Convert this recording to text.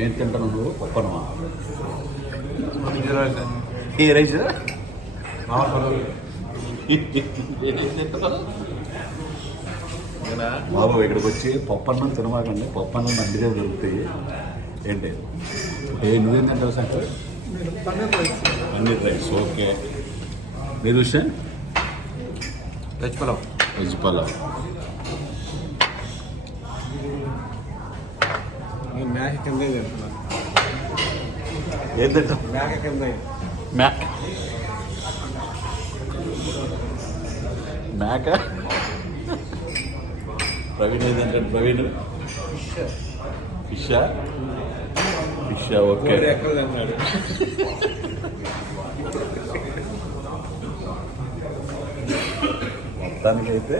ఏం తింటాను నువ్వు? పప్పనమా? ఏ రైస్? బాబు ఇక్కడికి వచ్చి పప్పన్నం తినమాకండి. పప్పన్నం నందిగా దొరుకుతాయి. ఏంటి నువ్వేం తింటావు సార్? పన్నీర్ రైస్. ఓకే. మీరు హుస్సేన్? వెజ్ పలావ్. వెజ్ పలావ్. మేక కింద తింటున్నా. ఏం తింటాం? మేక కింద. మేక. ప్రవీణ్ ఏదంటే ప్రవీణ్ ఫిషా? ఫిషా. ఓకే. మొత్తానికైతే